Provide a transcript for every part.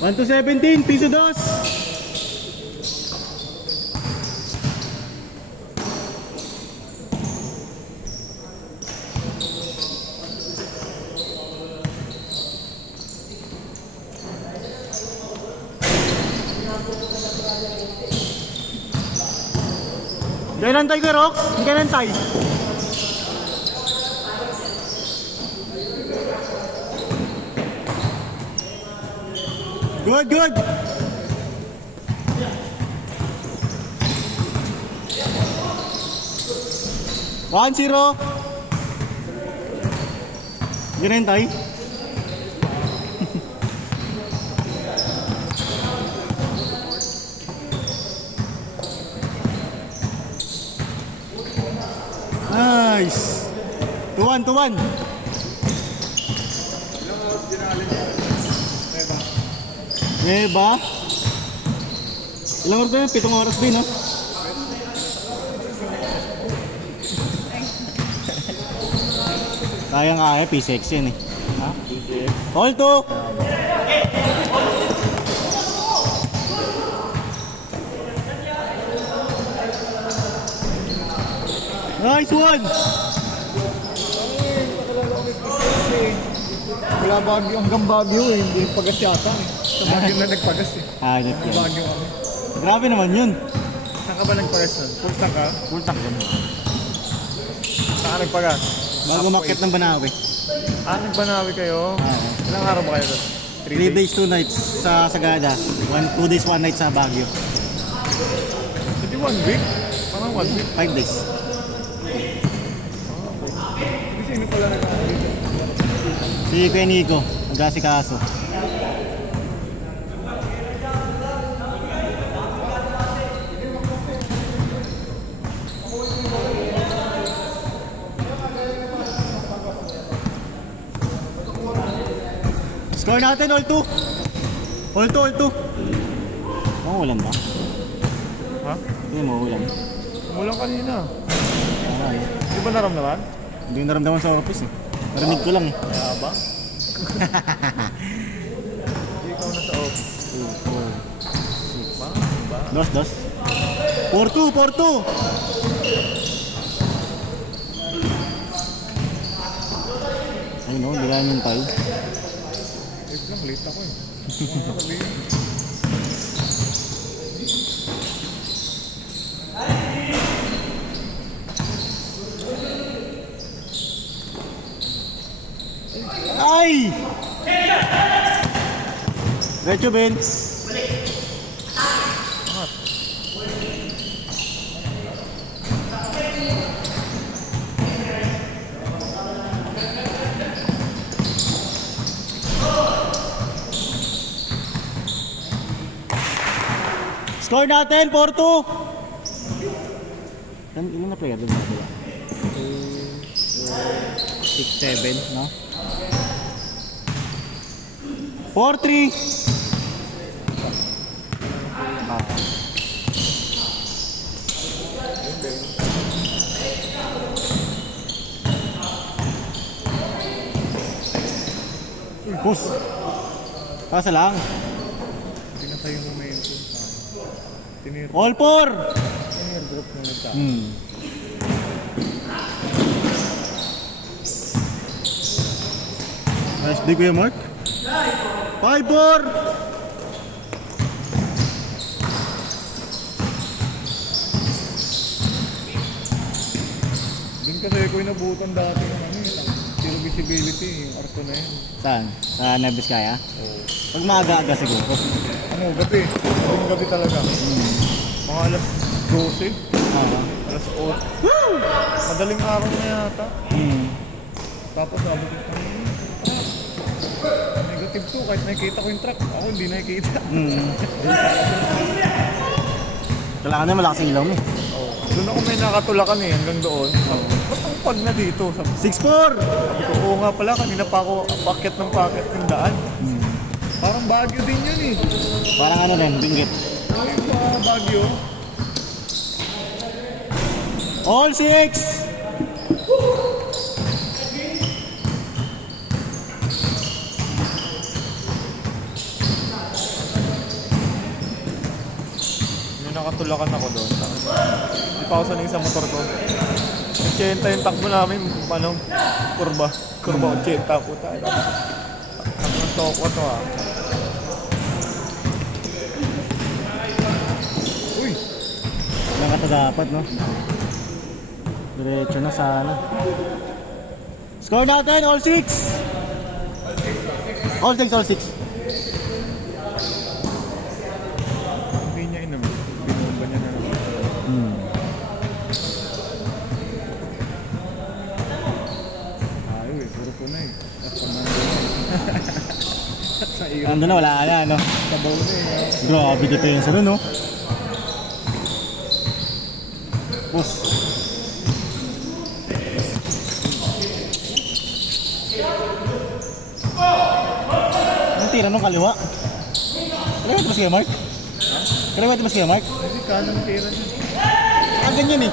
1 to 17, piso dos. Kailan tayo ka, Rox? Kailan tayo? Good, good. One, zero. Ganyan tayo. Nice. 2-1, 2-1. Neba? Ilang oras ba yun? 7 oras din, no? Kayang-kaya, P6 yun eh. Ha? P6. All 2! Nice one! Wala Baguio hanggang Baguio eh, hindi pagas yata eh. Sa Baguio na nagpagas eh. Hanip yan. Baguio kami. Grabe naman yun. Saan ka ba nagpagas nun? Pultang ka? Pultak yun. Saan nagpagas? Bago makit ng Banawe. Nagbanawi kayo? Ilang araw ba kayo doon? 3 days, 2 nights sa Sagada. 2 days, 1 night sa Baguio. Hindi 1 week? Parang 1 week. 5 days. Hindi sino pala nagpagas dito? Si Kuya Nico, nag-asikaso. Score natin, all 2. All 2, all 2. Mahulan ba? Ha? Hindi, mahulan. Umulang kanina. Ay, Di ba naramdaman? hindi ko naramdaman sa office eh. Narinig ko lang eh. Kaya ba? Hindi ikaw na sa office. 2, 4, 6. Ba? Ba? Dos, dos. 4-2, 4-2. Ay no, bilangan yung tayo. Wait lang, late ako eh. Ay! Diretso, Ben. Score natin, 4-2. Ilan na player doon? 2, 4, 6, 7, no? 4-3. Bus. Kasa lang. Pinatay yung momentum. Tinir- All 4. Tinir-drop na nagka. Nice dig, Kuya Mark. 5-4. Doon kasi ko yung nabutan dati ng ano yun. Zero visibility, yung arko na yun. Saan? Sa Neves kaya? Oo. Pag maaga-aga siguro. Ano, gabi. Yung gabi talaga. Mga alas 12, alas 8. Madaling araw na yata. Tapos sabi ko, negative 2, kahit nakikita ko yung truck. Ako hindi nakikita. Kailangan na malakas yung ilaw mo. Doon ako may nakatulakan eh, hanggang doon. Ba't ang pag na dito? Sabi 6-4. ko, oo nga pala, kanina pa ako packet ng packet ng daan. Parang Baguio din yun eh. Parang ano rin, binggit. Yung Baguio. All 6. nakatulakan ako doon. Hindi pa ako sanay sa motor ko. 80 yung takbo namin, ano, kurba 80 po tayo. Ang toko to ah. Uy! Lang ito dapat, no? Diretso na sana. Score natin, all 6! All 6, all 6. Hindi niya inom. Binomba niya na naman. Ayaw eh, puro ko na eh. At sa iyo. Ando na, wala na, no? Sabaw na eh. Grabe depensa nun, no? Boss. Ang tira nung kaliwa. Kaliwa ito mas kaya, Mark? Kaliwa ito mas kaya, Mark? Hindi kanan tira niya. Ah, ganyan eh.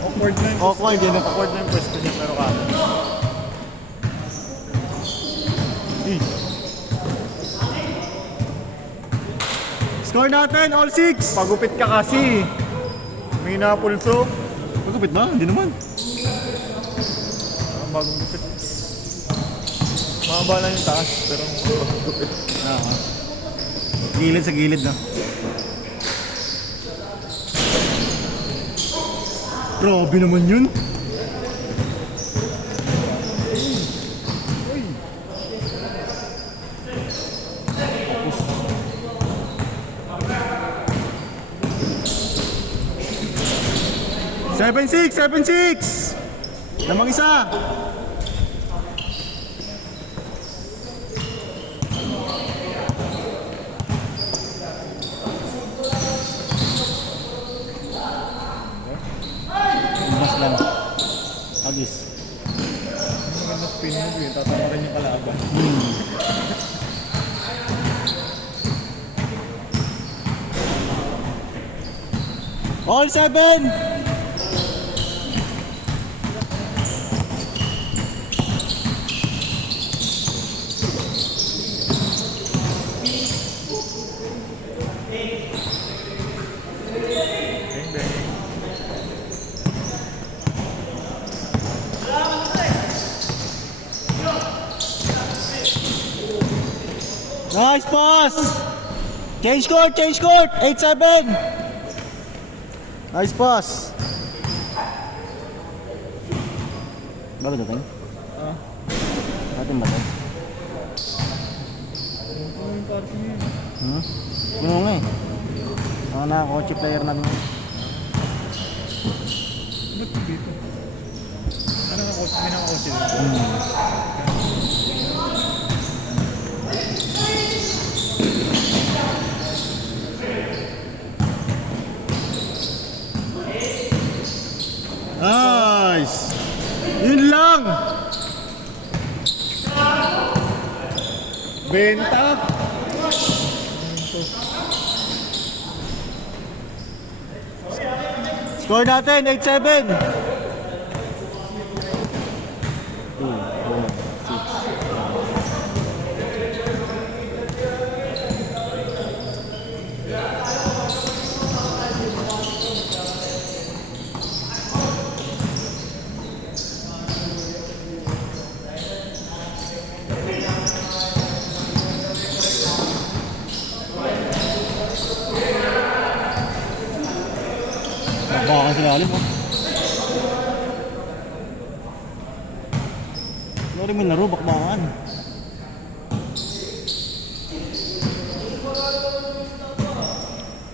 Awkward na yung Awkward yun. awkward na yung pwesto niya pero kanan. Score natin, all 6! Pagupit ka kasi. May napulso. Magupit ba? Hindi naman. Ang bagong gupit. Mahaba lang yung taas pero gupit. Ah, gilid sa gilid na. Grabe naman yun. Uy! 7-6, 7-6! Lamang isa! Mas lang. Agis. Maganda spin move yun. Tatama rin yung kalaban. All 7! Bang bang. Nice pass! Change court! Change court! 8-7! Nice pass! Bago dating? Ah. Atin ba ito? Ano yung party niya? Puno nga eh. Mga naka-coach player natin. Ba't dito? Ano na coach? May naka-coach dito? Nice! Yun lang! Benta! Score natin, 8-7! 2-6. Baka kasi lalim mo. Lori mo laro, bakbakan.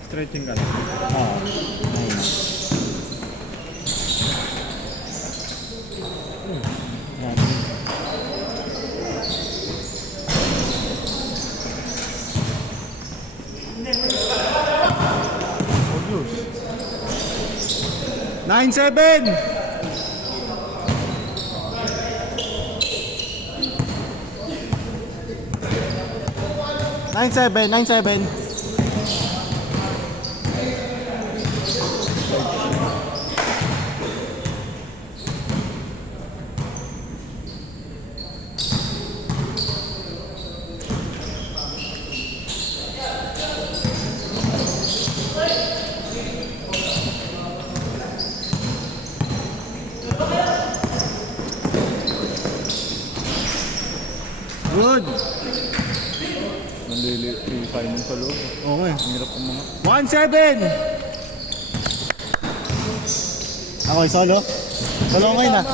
Stretching ka lang. Ayun. Yan. Obvious. 9-7! Nine seven. Good. Nandili si Simon sa loob. Okay. Ang hirap ang mga. 1-7. Okay, solo. Solo ko ngayon ah.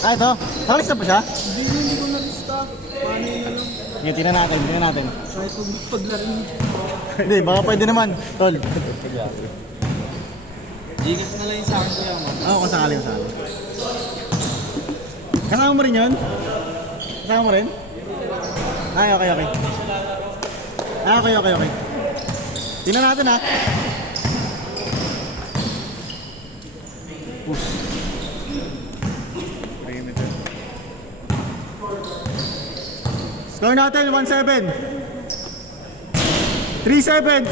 Ah, ito. Nakalis na ba siya? Hindi ko na-lista. Paano yun na lang? Sige, tingnan natin. Kahit paglaro niyo. Hindi, baka pwede naman. Tol. Gigas na lang yung sa akin kuya mo. Oo, kasakali. Kasama mo rin yun? Kasama mo rin? Ay, okay. Ah, okay. Tingnan natin ha. Push. Ayun ito. Score natin, 1-7. 3-7.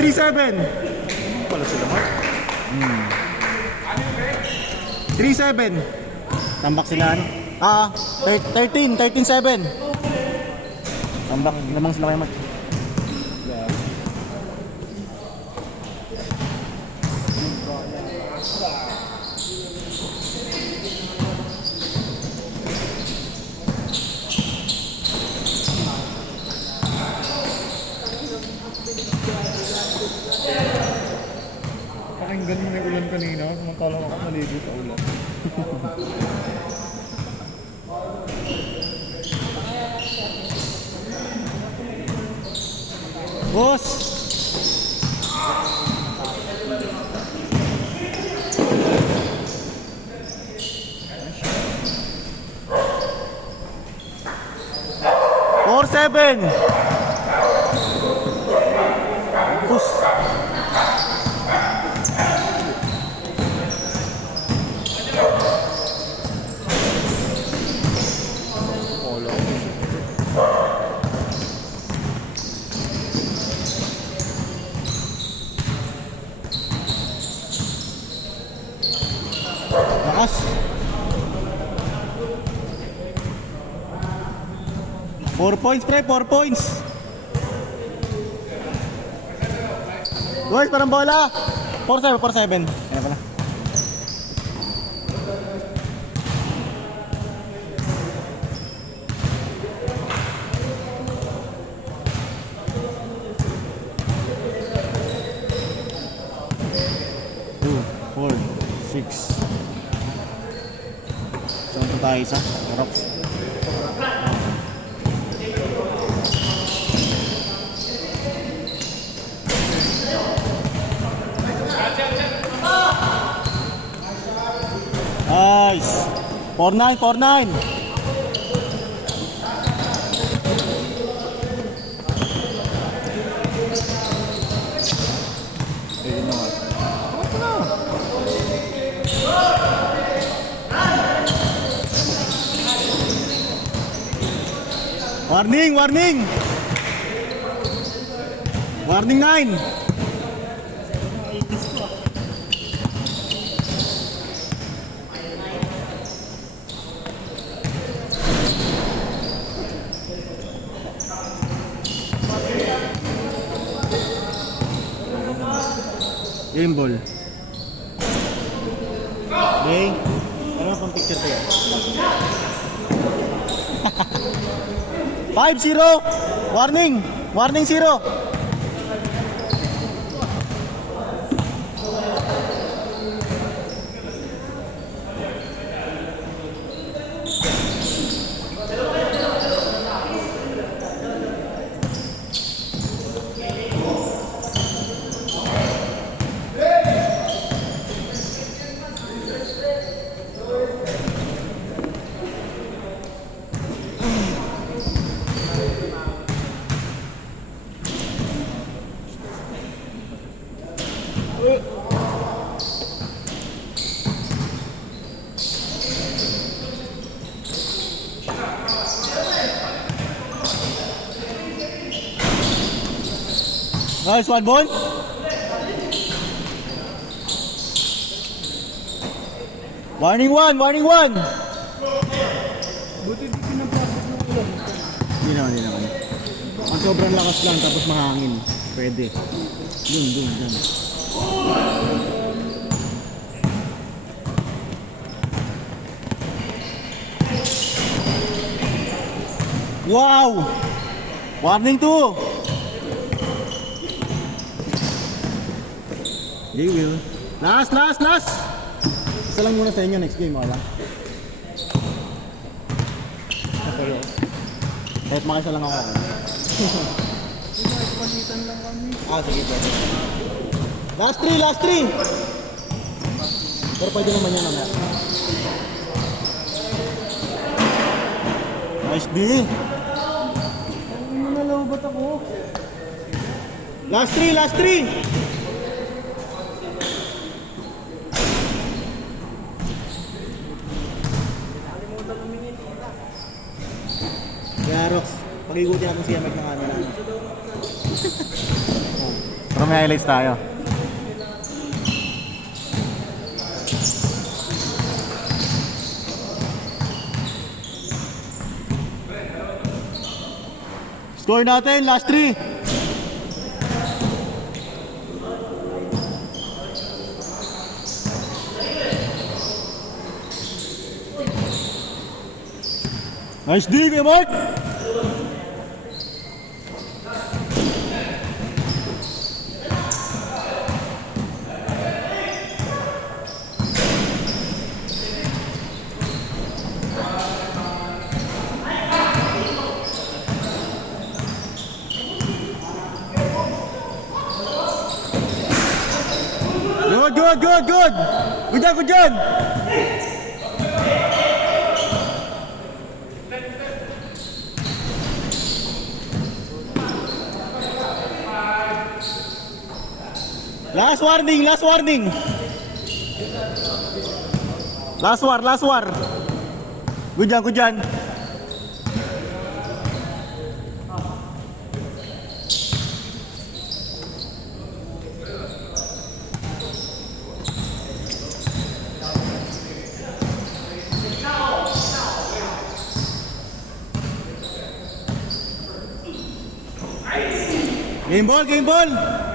Pala sila, Mark. 3-7. Tambak sila ano? 13-7. Tambak, lamang sila kayo mat. Pakinggan mo na yung ulan kanina. Samantalang ako maligo sa ulan. Boss! Four, 7. Push. Polo. Lakas. Four points, pre. 4 points. Boys, parang bola. 4-7. Ayan pala. Two, 4, 6. Saan pa tayo isa? Rocks. Nice. 4-9. Ayun na nga. Warning. Warning 9. Game ball. Okay. Ano pang picture to yan? 5-0. Warning 0. Nice one, boy. Warning one. Buti di pinapasok ng ulan. Hindi naman. Ang sobrang lakas lang tapos mahangin. Pwede. Dun. Wow! Warning 2. They will. Last. Isa lang muna sa inyo next game, wala. Kahit makisa lang ako. Palitan lang kami. Sige, pwede. Last 3. Pero pwede naman yan mamaya. Nice D. Ano nalaw ba't ako? Last 3. Kaya Rox, pag-igutin natin siya ng camera. Pero may highlights tayo. Score natin, last 3. Nice D, Kuya Mark! Good! Good dyan! Last warning! Last war! Good dyan! Game ball!